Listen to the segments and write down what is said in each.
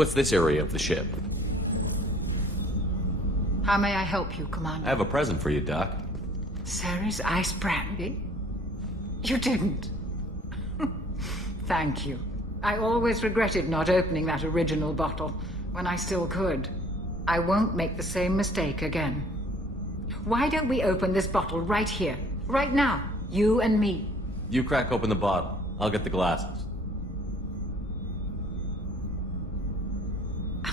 What's this area of the ship? How may I help you, Commander? I have a present for you, Doc. Ceres ice brandy? You didn't. Thank you. I always regretted not opening that original bottle when I still could. I won't make the same mistake again. Why don't we open this bottle right here, right now, you and me? You crack open the bottle. I'll get the glasses.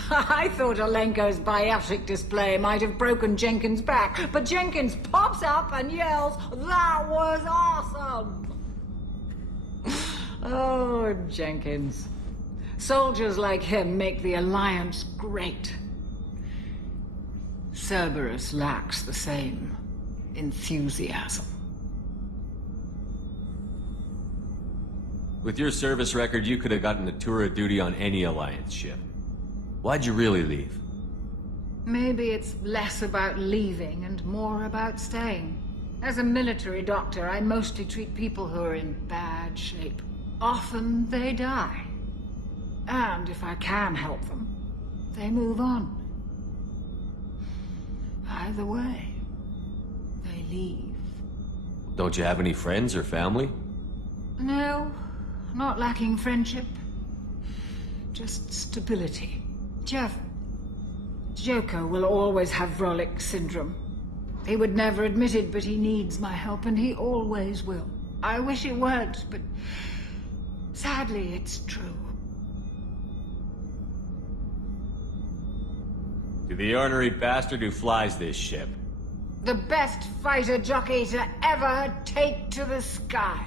I thought Alenko's biotic display might have broken Jenkins' back, but Jenkins pops up and yells, "That was awesome!" Oh, Jenkins. Soldiers like him make the Alliance great. Cerberus lacks the same enthusiasm. With your service record, you could have gotten a tour of duty on any Alliance ship. Why'd you really leave? Maybe it's less about leaving and more about staying. As a military doctor, I mostly treat people who are in bad shape. Often they die. And if I can help them, they move on. Either way, they leave. Don't you have any friends or family? No, not lacking friendship. Just stability. Joker will always have Vrolic syndrome. He would never admit it, but he needs my help, and he always will. I wish it weren't, but sadly, it's true. To the ornery bastard who flies this ship. The best fighter jockey to ever take to the skies.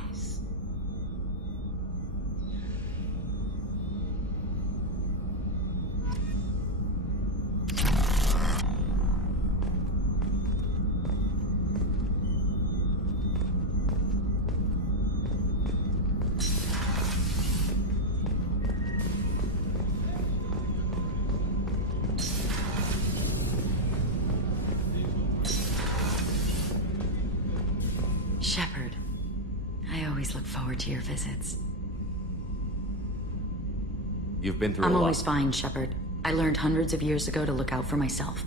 Shepard, I always look forward to your visits. You've been through a I'm lot. always fine, Shepard. I learned hundreds of years ago to look out for myself.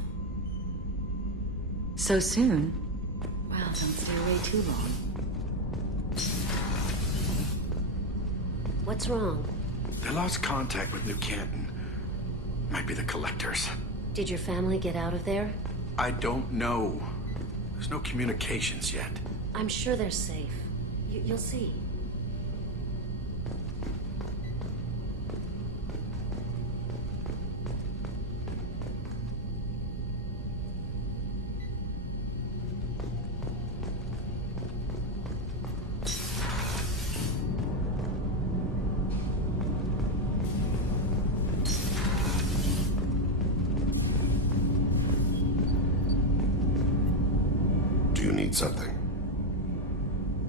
So soon? Well, don't stay away too long. What's wrong? They lost contact with New Canton. Might be the Collectors. Did your family get out of there? I don't know. There's no communications yet. I'm sure they're safe. You'll see. Do you need something?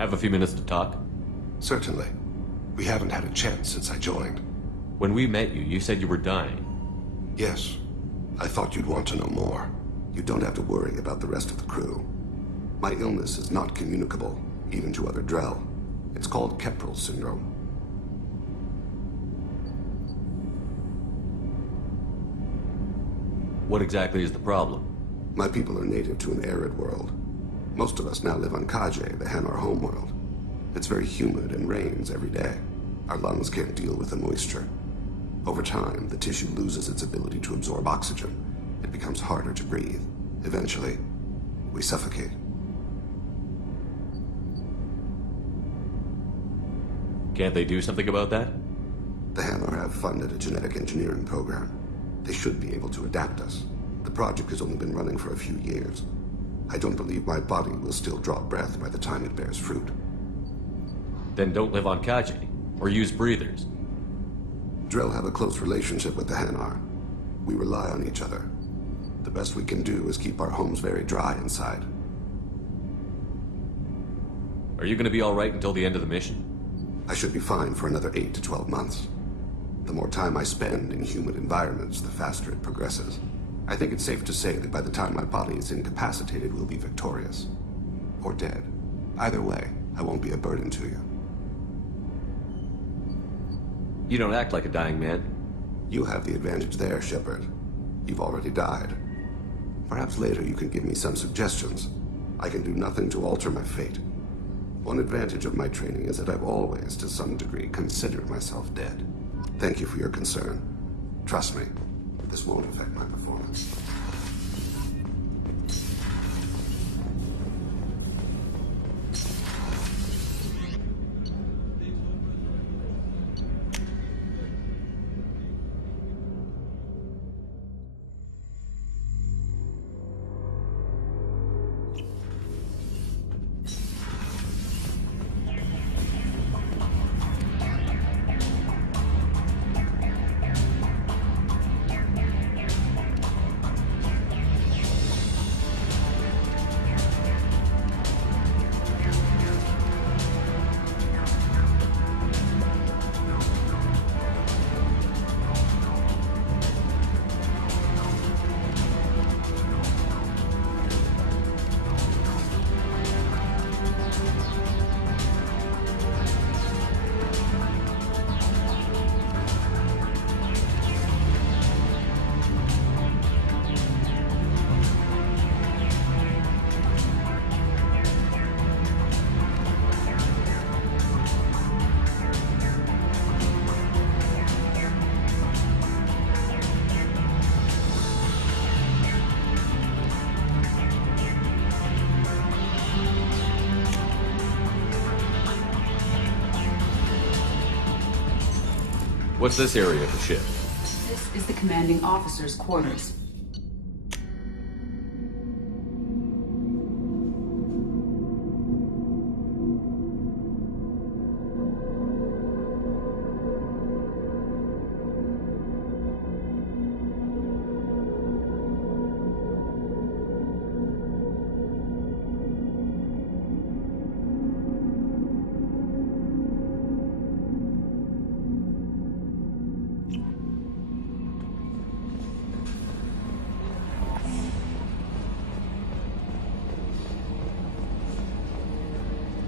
Have a few minutes to talk? Certainly. We haven't had a chance since I joined. When we met you, you said you were dying. Yes. I thought you'd want to know more. You don't have to worry about the rest of the crew. My illness is not communicable, even to other Drell. It's called Keprel syndrome. What exactly is the problem? My people are native to an arid world. Most of us now live on Kaje, the Hanar homeworld. It's very humid and rains every day. Our lungs can't deal with the moisture. Over time, the tissue loses its ability to absorb oxygen. It becomes harder to breathe. Eventually, we suffocate. Can't they do something about that? The Hanar have funded a genetic engineering program. They should be able to adapt us. The project has only been running for a few years. I don't believe my body will still draw breath by the time it bears fruit. Then don't live on Kaji, or use breathers. Drell have a close relationship with the Hanar. We rely on each other. The best we can do is keep our homes very dry inside. Are you gonna be alright until the end of the mission? I should be fine for another 8 to 12 months. The more time I spend in humid environments, the faster it progresses. I think it's safe to say that by the time my body is incapacitated, we'll be victorious. Or dead. Either way, I won't be a burden to you. You don't act like a dying man. You have the advantage there, Shepard. You've already died. Perhaps later you can give me some suggestions. I can do nothing to alter my fate. One advantage of my training is that I've always, to some degree, considered myself dead. Thank you for your concern. Trust me, this won't affect my performance. What's this area of the ship? This is the commanding officer's quarters.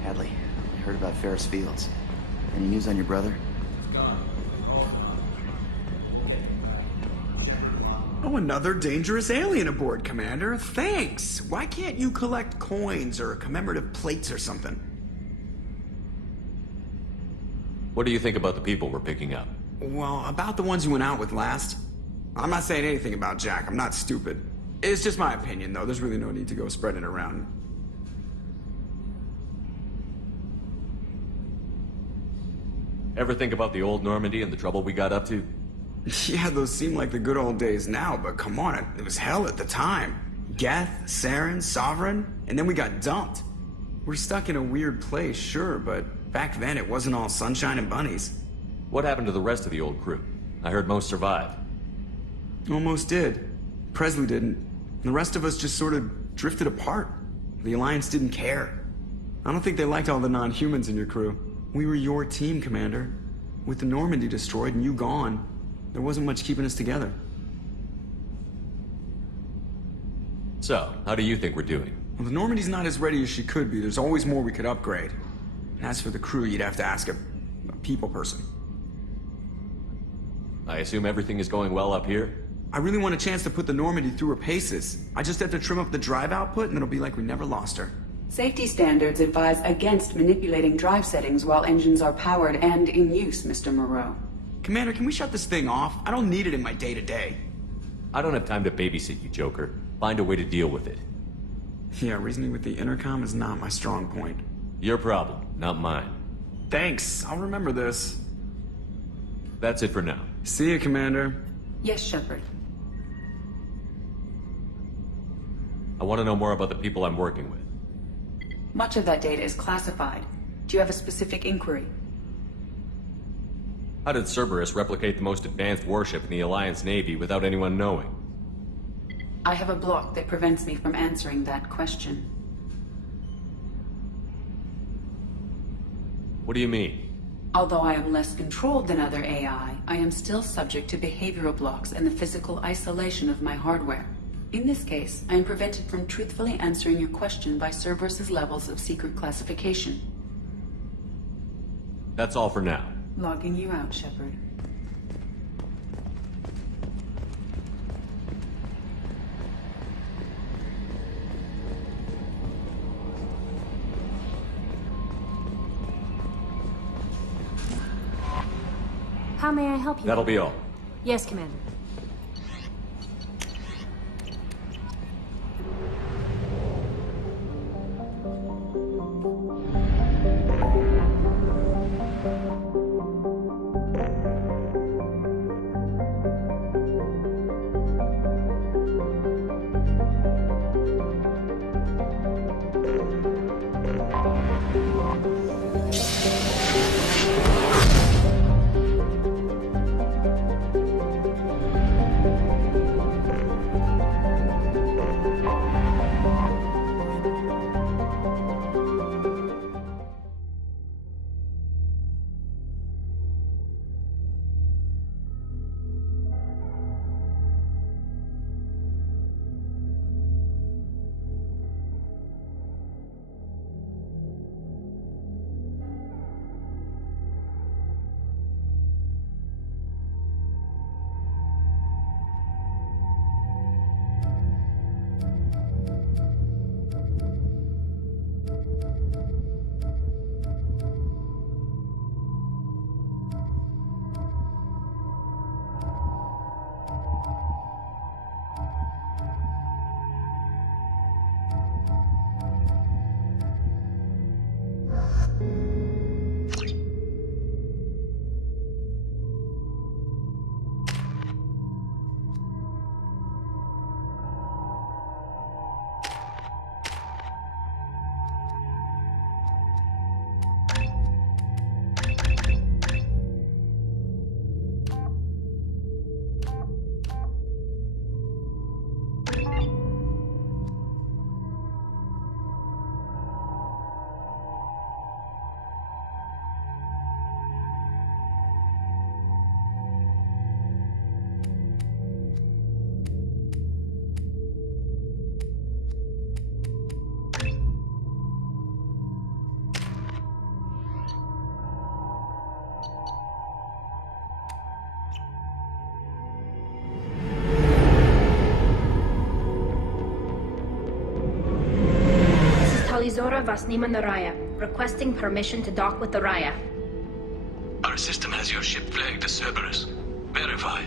Hadley, I heard about Ferris Fields. Any news on your brother? Oh, another dangerous alien aboard, Commander. Thanks. Why can't you collect coins or commemorative plates or something? What do you think about the people we're picking up? Well, about the ones you went out with last. I'm not saying anything about Jack. I'm not stupid. It's just my opinion, though. There's really no need to go spreading it around. Ever think about the old Normandy and the trouble we got up to? Yeah, those seem like the good old days now, but come on, it was hell at the time. Geth, Saren, Sovereign, and then we got dumped. We're stuck in a weird place, sure, but back then it wasn't all sunshine and bunnies. What happened to the rest of the old crew? I heard most survived. Almost did. Presley didn't. The rest of us just sort of drifted apart. The Alliance didn't care. I don't think they liked all the non-humans in your crew. We were your team, Commander. With the Normandy destroyed and you gone, there wasn't much keeping us together. So, how do you think we're doing? Well, the Normandy's not as ready as she could be. There's always more we could upgrade. And as for the crew, you'd have to ask a people person. I assume everything is going well up here? I really want a chance to put the Normandy through her paces. I just have to trim up the drive output and it'll be like we never lost her. Safety standards advise against manipulating drive settings while engines are powered and in use, Mr. Moreau. Commander, can we shut this thing off? I don't need it in my day-to-day. I don't have time to babysit you, Joker. Find a way to deal with it. Yeah, reasoning with the intercom is not my strong point. Your problem, not mine. Thanks, I'll remember this. That's it for now. See you, Commander. Yes, Shepard. I want to know more about the people I'm working with. Much of that data is classified. Do you have a specific inquiry? How did Cerberus replicate the most advanced warship in the Alliance Navy without anyone knowing? I have a block that prevents me from answering that question. What do you mean? Although I am less controlled than other AI, I am still subject to behavioral blocks and the physical isolation of my hardware. In this case, I am prevented from truthfully answering your question by Cerberus's levels of secret classification. That's all for now. Logging you out, Shepard. may I help you? That'll be all. Yes, Commander. Zora Vasnima Naraya, requesting permission to dock with the Raya. Our system has your ship flagged as Cerberus. Verify.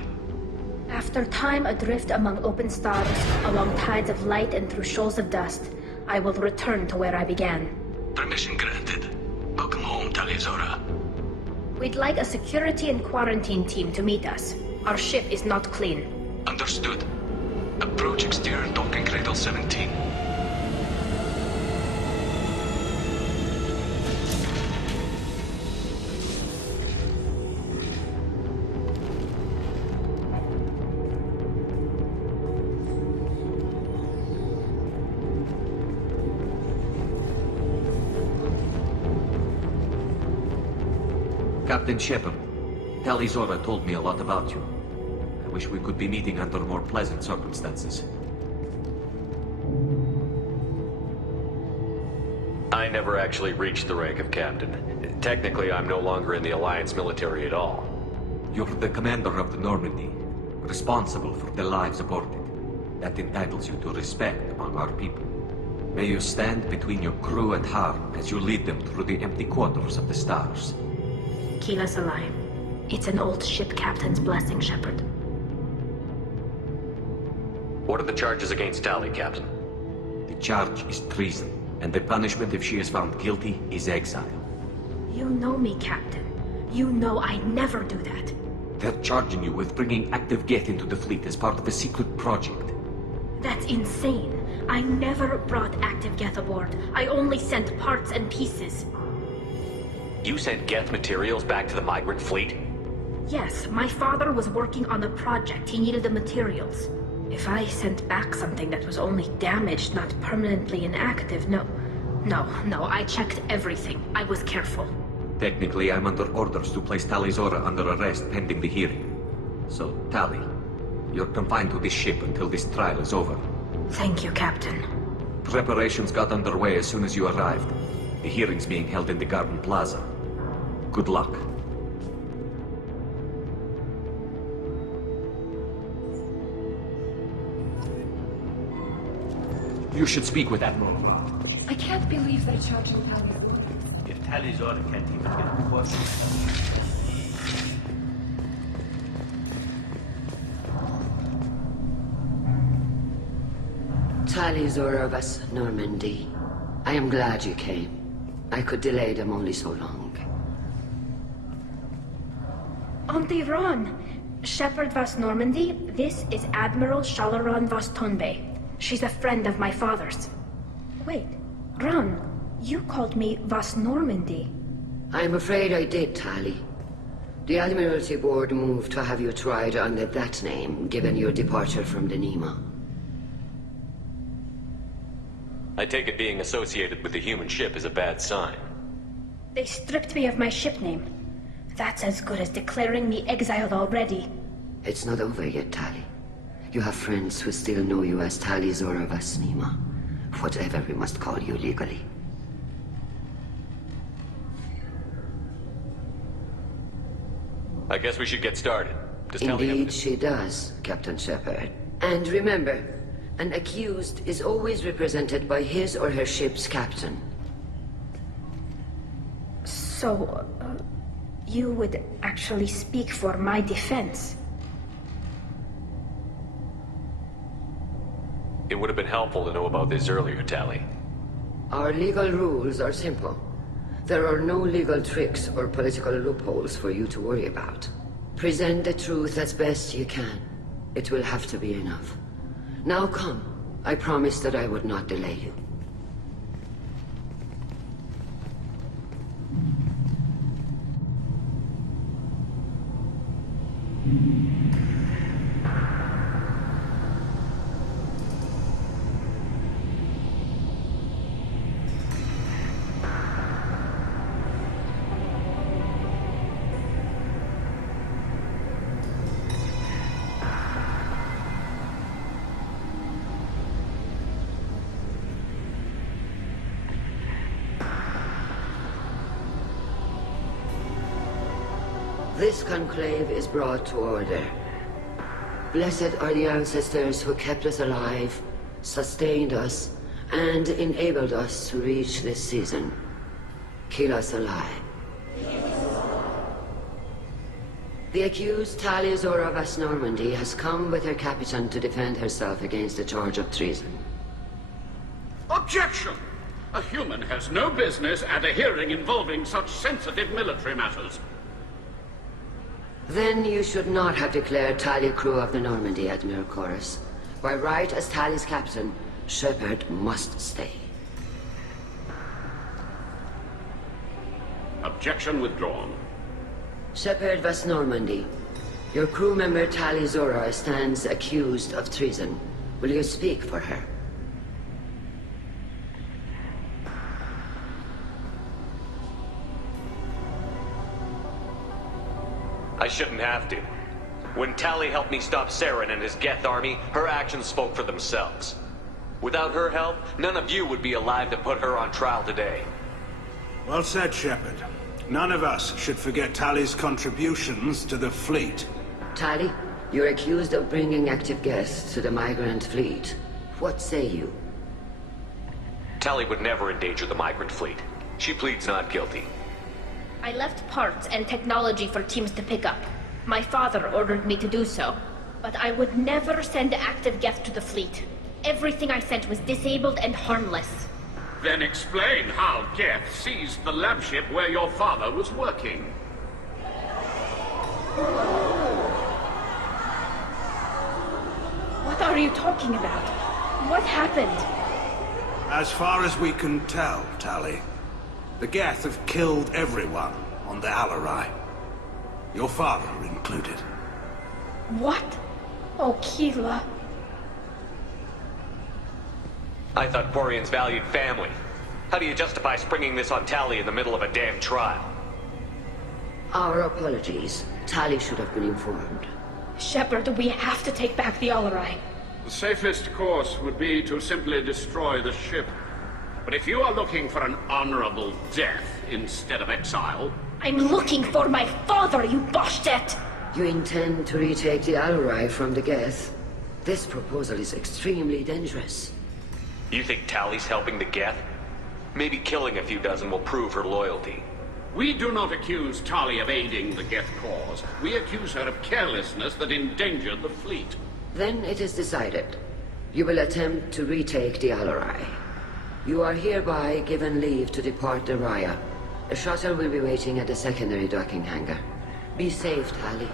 After time adrift among open stars, along tides of light and through shoals of dust, I will return to where I began. Permission granted. Welcome home, Talizora. We'd like a security and quarantine team to meet us. Our ship is not clean. Understood. Approach exterior docking cradle 17. Captain Shepard, Talizora told me a lot about you. I wish we could be meeting under more pleasant circumstances. I never actually reached the rank of captain. Technically, I'm no longer in the Alliance military at all. You're the commander of the Normandy, responsible for the lives aborted. That entitles you to respect among our people. May you stand between your crew and harm as you lead them through the empty quarters of the stars. Keep us alive. It's an old ship captain's blessing, Shepard. What are the charges against Tali, Captain? The charge is treason, and the punishment if she is found guilty is exile. You know me, Captain. You know I never do that. They're charging you with bringing active Geth into the fleet as part of a secret project. That's insane. I never brought active Geth aboard. I only sent parts and pieces. You sent Geth materials back to the migrant fleet? Yes, my father was working on a project. He needed the materials. If I sent back something that was only damaged, not permanently inactive, no, I checked everything. I was careful. Technically, I'm under orders to place Talizora under arrest pending the hearing. So, Tali, you're confined to this ship until this trial is over. Thank you, Captain. Preparations got underway as soon as you arrived. The hearing's being held in the Garden Plaza. Good luck. You should speak with Admiral Brown. I can't believe they're charging Talizora. If Talizora can't even get a question. Tali Zorovas, Normandy. I am glad you came. I could delay them only so long. Auntie Ron! Shepard Vas Normandy, this is Admiral Shalaron Vas Tonbe. She's a friend of my father's. Wait, Ron, you called me Vas Normandy. I'm afraid I did, Tali. The Admiralty Board moved to have you tried under that name, given your departure from the Nema. I take it being associated with the human ship is a bad sign. They stripped me of my ship name. That's as good as declaring me exiled already. It's not over yet, Tali. You have friends who still know you as Tali Zorovas Nema. Whatever we must call you legally. I guess we should get started. Just tell me Indeed she does, Captain Shepard. And remember, an accused is always represented by his or her ship's captain. So, you would actually speak for my defense? It would have been helpful to know about this earlier, Tali. Our legal rules are simple. There are no legal tricks or political loopholes for you to worry about. Present the truth as best you can. It will have to be enough. Now come. I promised that I would not delay you. This conclave is brought to order. Blessed are the ancestors who kept us alive, sustained us, and enabled us to reach this season. Keep us alive. The accused Tali Zorovas Normandy has come with her captain to defend herself against a charge of treason. Objection! A human has no business at a hearing involving such sensitive military matters. Then you should not have declared Tali crew of the Normandy, Admiral Chorus. By right as Tali's captain, Shepard must stay. Objection withdrawn. Shepard Vas Normandy, your crew member Tali Zora stands accused of treason. Will you speak for her? I shouldn't have to. When Tali helped me stop Saren and his Geth army, her actions spoke for themselves. Without her help, none of you would be alive to put her on trial today. Well said, Shepard. None of us should forget Tali's contributions to the fleet. Tali, you're accused of bringing active Geth to the migrant fleet. What say you? Tali would never endanger the migrant fleet. She pleads not guilty. I left parts and technology for teams to pick up. My father ordered me to do so. But I would never send active Geth to the fleet. Everything I sent was disabled and harmless. Then explain how Geth seized the lab ship where your father was working. What are you talking about? What happened? As far as we can tell, Tali, the Geth have killed everyone on the Alarai. Your father included. What? Oh, Keela. I thought Quarians valued family. How do you justify springing this on Tali in the middle of a damn trial? Our apologies. Tali should have been informed. Shepard, we have to take back the Alarai. The safest course would be to simply destroy the ship. But if you are looking for an honorable death instead of exile... I'm looking for my father, you bastet! You intend to retake the Alarai from the Geth? This proposal is extremely dangerous. You think Tali's helping the Geth? Maybe killing a few dozen will prove her loyalty. We do not accuse Tali of aiding the Geth cause. We accuse her of carelessness that endangered the fleet. Then it is decided. You will attempt to retake the Alarai. You are hereby given leave to depart the Raya. A shuttle will be waiting at the secondary docking hangar. Be safe, Tali.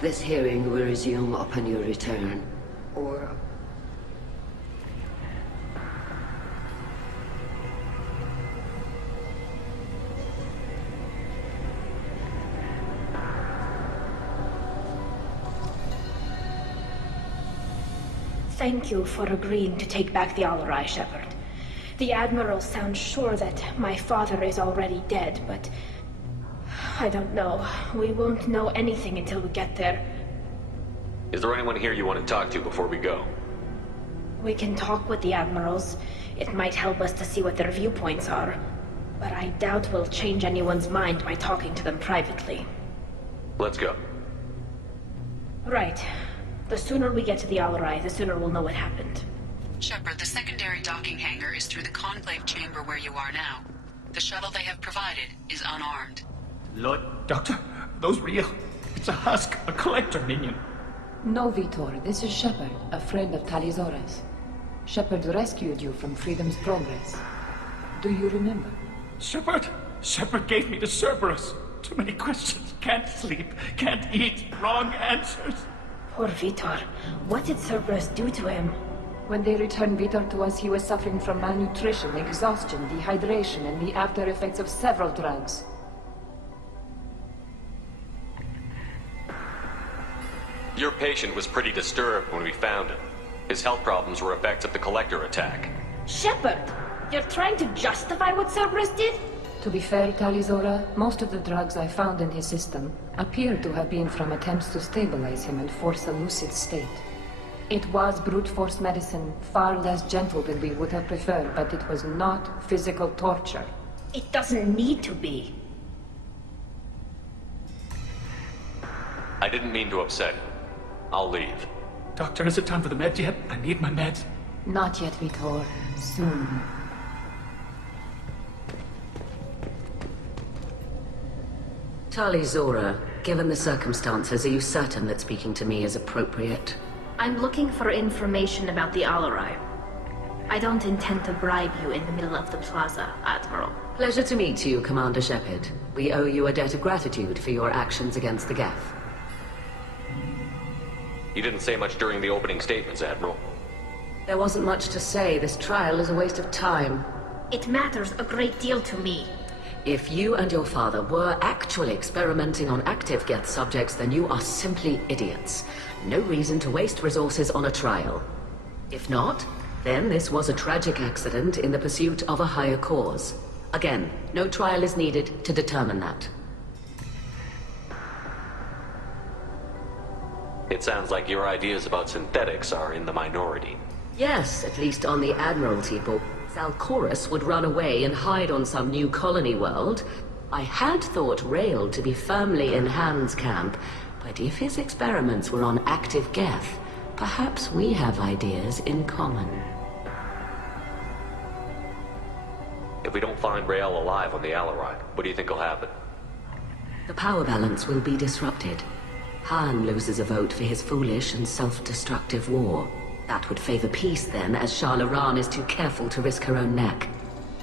This hearing will resume upon your return, or... Thank you for agreeing to take back the Alarai, Shepard. The Admiral sounds sure that my father is already dead, but... I don't know. We won't know anything until we get there. Is there anyone here you want to talk to before we go? We can talk with the Admirals. It might help us to see what their viewpoints are. But I doubt we'll change anyone's mind by talking to them privately. Let's go. Right. The sooner we get to the Alarai, the sooner we'll know what happened. Shepard, the secondary docking hangar is through the Conclave chamber where you are now. The shuttle they have provided is unarmed. Lord, Doctor, those real. It's a husk, a collector minion. No, Vitor, this is Shepard, a friend of Talizora's. Shepard rescued you from Freedom's Progress. Do you remember? Shepard gave me to Cerberus. Too many questions. Can't sleep, can't eat, wrong answers. Poor Vitor. What did Cerberus do to him? When they returned Vitor to us, he was suffering from malnutrition, exhaustion, dehydration, and the after effects of several drugs. Your patient was pretty disturbed when we found him. His health problems were effects of the Collector attack. Shepard! You're trying to justify what Cerberus did? To be fair, Talizora, most of the drugs I found in his system appear to have been from attempts to stabilize him and force a lucid state. It was brute force medicine, far less gentle than we would have preferred, but it was not physical torture. It doesn't need to be. I didn't mean to upset you. I'll leave. Doctor, is it time for the meds yet? I need my meds. Not yet, Vitor. Soon. Talizora, given the circumstances, are you certain that speaking to me is appropriate? I'm looking for information about the Alarai. I don't intend to bribe you in the middle of the plaza, Admiral. Pleasure to meet you, Commander Shepard. We owe you a debt of gratitude for your actions against the Geth. You didn't say much during the opening statements, Admiral. There wasn't much to say. This trial is a waste of time. It matters a great deal to me. If you and your father were actually experimenting on active Geth subjects, then you are simply idiots. No reason to waste resources on a trial. If not, then this was a tragic accident in the pursuit of a higher cause. Again, no trial is needed to determine that. It sounds like your ideas about synthetics are in the minority. Yes, at least on the Admiralty book. Zalcorus would run away and hide on some new colony world. I had thought Rail to be firmly in Han's camp, but if his experiments were on active Geth, perhaps we have ideas in common. If we don't find Rael alive on the Alarai, what do you think will happen? The power balance will be disrupted. Han loses a vote for his foolish and self-destructive war. That would favor peace then, as Shah Laran is too careful to risk her own neck.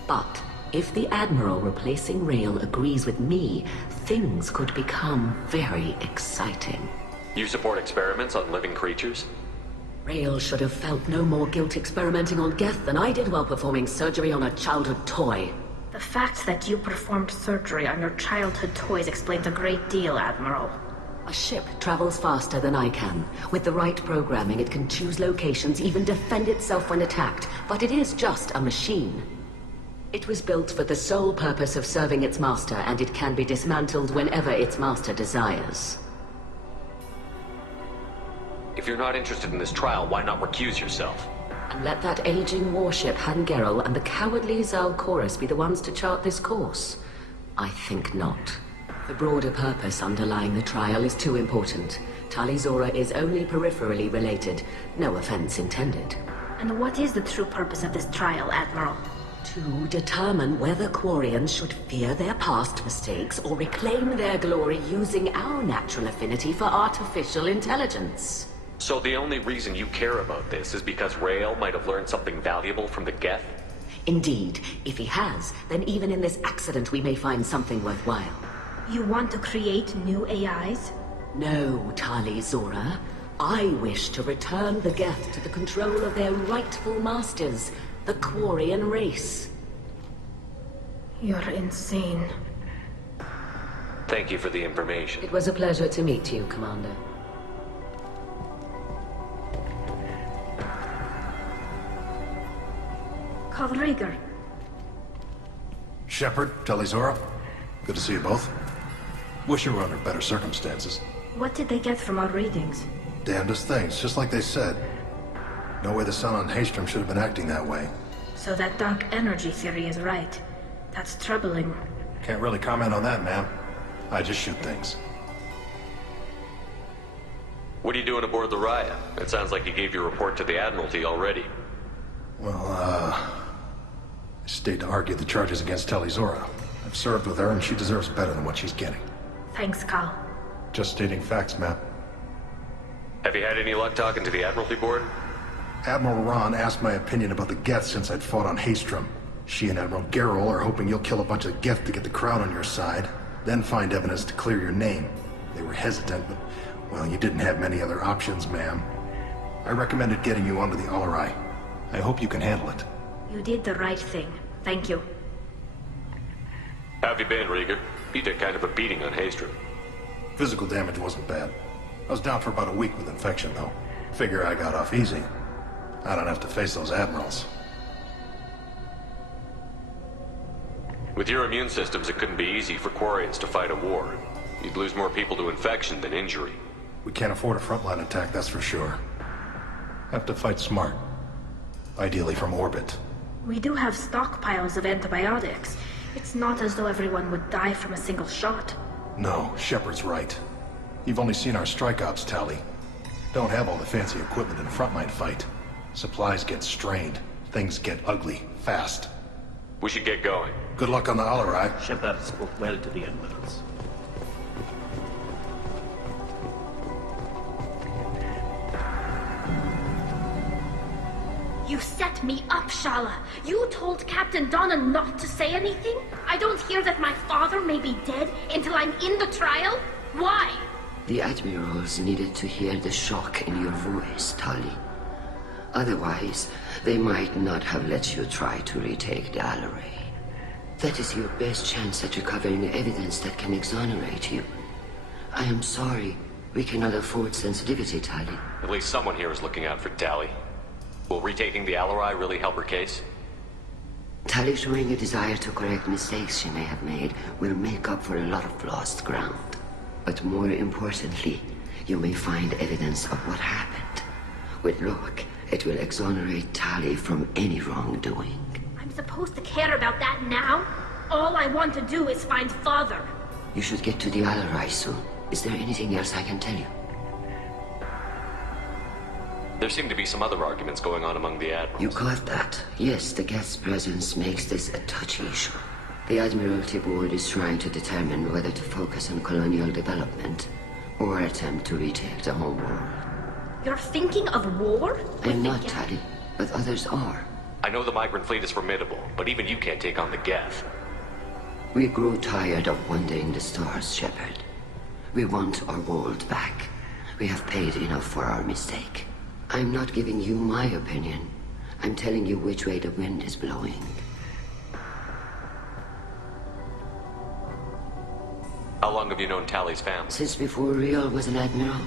But if the Admiral replacing Rael agrees with me, things could become very exciting. You support experiments on living creatures? Rael should have felt no more guilt experimenting on Geth than I did while performing surgery on a childhood toy. The fact that you performed surgery on your childhood toys explains a great deal, Admiral. A ship travels faster than I can. With the right programming, it can choose locations, even defend itself when attacked. But it is just a machine. It was built for the sole purpose of serving its master, and it can be dismantled whenever its master desires. If you're not interested in this trial, why not recuse yourself? And let that aging warship Han Gerel and the cowardly Zalcorus be the ones to chart this course? I think not. The broader purpose underlying the trial is too important. Talizora is only peripherally related. No offense intended. And what is the true purpose of this trial, Admiral? To determine whether Quarians should fear their past mistakes or reclaim their glory using our natural affinity for artificial intelligence. So the only reason you care about this is because Rael might have learned something valuable from the Geth? Indeed. If he has, then even in this accident we may find something worthwhile. You want to create new AIs? No, Tali Zora. I wish to return the Geth to the control of their rightful masters, the Quarian race. You're insane. Thank you for the information. It was a pleasure to meet you, Commander. Rieger. Shepard, Telizora. Good to see you both. Wish you were under better circumstances. What did they get from our readings? Damnedest things, just like they said. No way the sun on Haystrom should have been acting that way. So that dark energy theory is right. That's troubling. Can't really comment on that, ma'am. I just shoot things. What are you doing aboard the Raya? It sounds like you gave your report to the Admiralty already. Well, I stayed to argue the charges against Telizora. I've served with her, and she deserves better than what she's getting. Thanks, Carl. Just stating facts, ma'am. Have you had any luck talking to the Admiralty Board? Admiral Ron asked my opinion about the Geth since I'd fought on Haystrom. She and Admiral Garrel are hoping you'll kill a bunch of Geth to get the crowd on your side, then find evidence to clear your name. They were hesitant, but, well, you didn't have many other options, ma'am. I recommended getting you onto the Alarai. I hope you can handle it. You did the right thing. Thank you. How have you been, Rieger? You took kind of a beating on Haystrom. Physical damage wasn't bad. I was down for about a week with infection, though. Figure I got off easy. I don't have to face those admirals. With your immune systems, it couldn't be easy for Quarians to fight a war. You'd lose more people to infection than injury. We can't afford a frontline attack, that's for sure. Have to fight smart. Ideally from orbit. We do have stockpiles of antibiotics. It's not as though everyone would die from a single shot. No, Shepard's right. You've only seen our strikeouts, Tali. Don't have all the fancy equipment in a frontline fight. Supplies get strained. Things get ugly, fast. We should get going. Good luck on the Alarai. Shepard spoke well to the admirals. You set me up, Shala. You told Captain Donna not to say anything? I don't hear that my father may be dead until I'm in the trial? Why? The admirals needed to hear the shock in your voice, Tali. Otherwise, they might not have let you try to retake the Alarai. That is your best chance at recovering evidence that can exonerate you. I am sorry. We cannot afford sensitivity, Tali. At least someone here is looking out for Tali. Will retaking the Alarai really help her case? Tali showing a desire to correct mistakes she may have made will make up for a lot of lost ground. But more importantly, you may find evidence of what happened. With luck, it will exonerate Tali from any wrongdoing. I'm supposed to care about that now? All I want to do is find Father. You should get to the Alarai soon. Is there anything else I can tell you? There seem to be some other arguments going on among the admirals. You caught that? Yes, the guest's presence makes this a touchy issue. The Admiralty Board is trying to determine whether to focus on colonial development or attempt to retake the home world. You're thinking of war? I'm not, Tali, but others are. I know the migrant fleet is formidable, but even you can't take on the Geth. We grow tired of wandering the stars, Shepard. We want our world back. We have paid enough for our mistake. I'm not giving you my opinion. I'm telling you which way the wind is blowing. How long have you known Tali's family? Since before Riel was an admiral.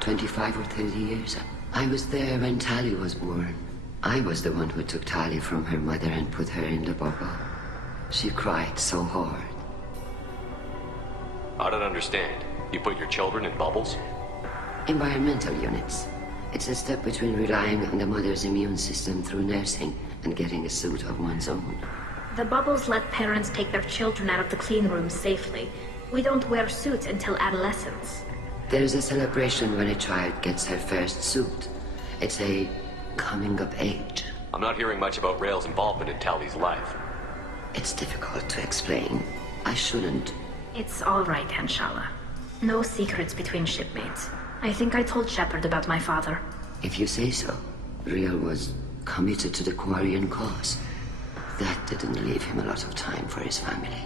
25 or 30 years. I was there when Tali was born. I was the one who took Tali from her mother and put her in the bubble. She cried so hard. I don't understand. You put your children in bubbles? Environmental units. It's a step between relying on the mother's immune system through nursing and getting a suit of one's own. The bubbles let parents take their children out of the clean rooms safely. We don't wear suits until adolescence. There's a celebration when a child gets her first suit. It's a coming of age. I'm not hearing much about Rael's involvement in Tali's life. It's difficult to explain. I shouldn't. It's all right, Anshala. No secrets between shipmates. I think I told Shepard about my father. If you say so. Real was committed to the Quarian cause. That didn't leave him a lot of time for his family.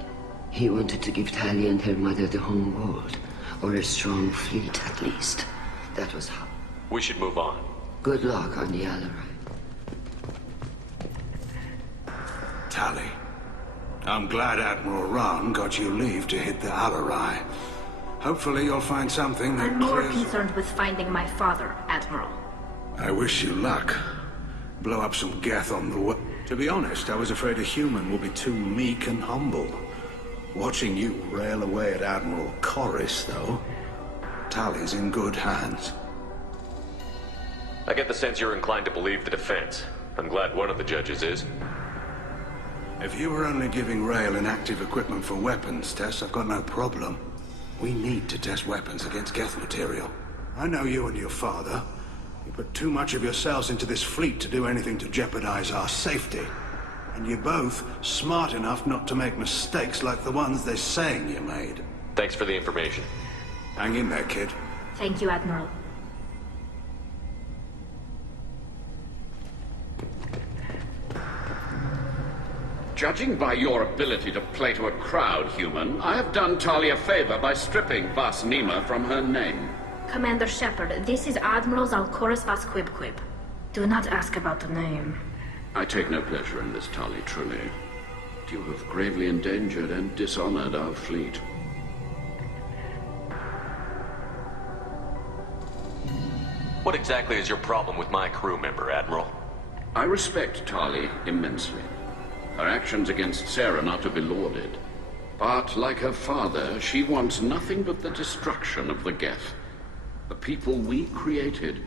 He wanted to give Tali and her mother the home world, or a strong fleet at least. That was how. We should move on. Good luck on the Alarai. Tali, I'm glad Admiral Ron got you leave to hit the Alarai. Hopefully you'll find something that I'm more clears... concerned with finding my father, Admiral. I wish you luck. Blow up some Geth on the way. To be honest, I was afraid a human will be too meek and humble. Watching you rail away at Admiral Corris, though, Tali's in good hands. I get the sense you're inclined to believe the defense. I'm glad one of the judges is. If you were only giving Rail inactive equipment for weapons tests, I've got no problem. We need to test weapons against Geth material. I know you and your father. You put too much of yourselves into this fleet to do anything to jeopardize our safety. And you're both smart enough not to make mistakes like the ones they're saying you made. Thanks for the information. Hang in there, kid. Thank you, Admiral. Judging by your ability to play to a crowd, human, I have done Tali a favor by stripping Vas Nima from her name. Commander Shepard, this is Admiral Zalkoris Vas Quib. Do not ask about the name. I take no pleasure in this, Tali, truly. You have gravely endangered and dishonored our fleet. What exactly is your problem with my crew member, Admiral? I respect Tali immensely. Her actions against Sarah are not to be lauded. But, like her father, she wants nothing but the destruction of the Geth. The people we created,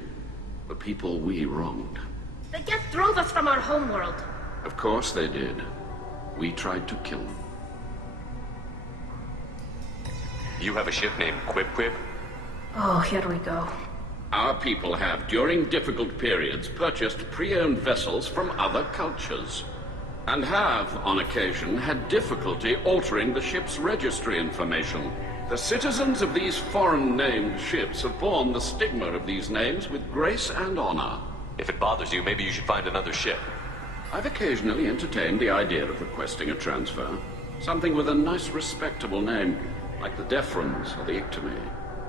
the people we wronged. The Geth drove us from our homeworld. Of course they did. We tried to kill them. You have a ship named Quib? Oh, here we go. Our people have, during difficult periods, purchased pre-owned vessels from other cultures. And have, on occasion, had difficulty altering the ship's registry information. The citizens of these foreign-named ships have borne the stigma of these names with grace and honor. If it bothers you, maybe you should find another ship. I've occasionally entertained the idea of requesting a transfer. Something with a nice, respectable name, like the Defrons or the Ictomy.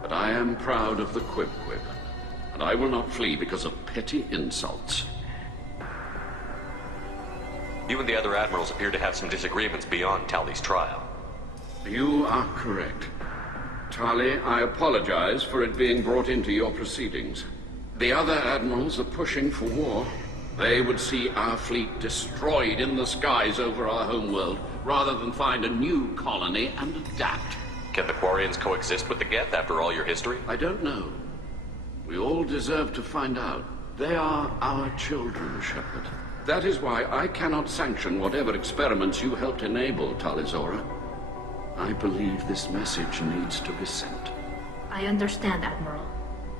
But I am proud of the Quib, and I will not flee because of petty insults. You and the other admirals appear to have some disagreements beyond Tali's trial. You are correct. Tali, I apologize for it being brought into your proceedings. The other admirals are pushing for war. They would see our fleet destroyed in the skies over our homeworld, rather than find a new colony and adapt. Can the Quarians coexist with the Geth after all your history? I don't know. We all deserve to find out. They are our children, Shepard. That is why I cannot sanction whatever experiments you helped enable, Talizora. I believe this message needs to be sent. I understand, Admiral.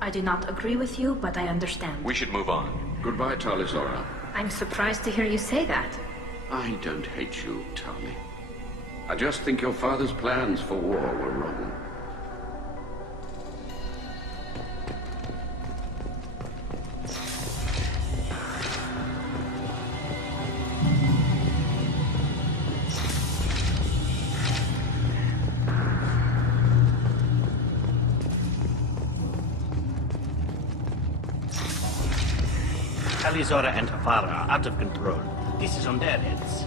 I do not agree with you, but I understand. We should move on. Goodbye, Talizora. I'm surprised to hear you say that. I don't hate you, Tali. I just think your father's plans for war were wrong. Talizora and her father are out of control. This is on their heads.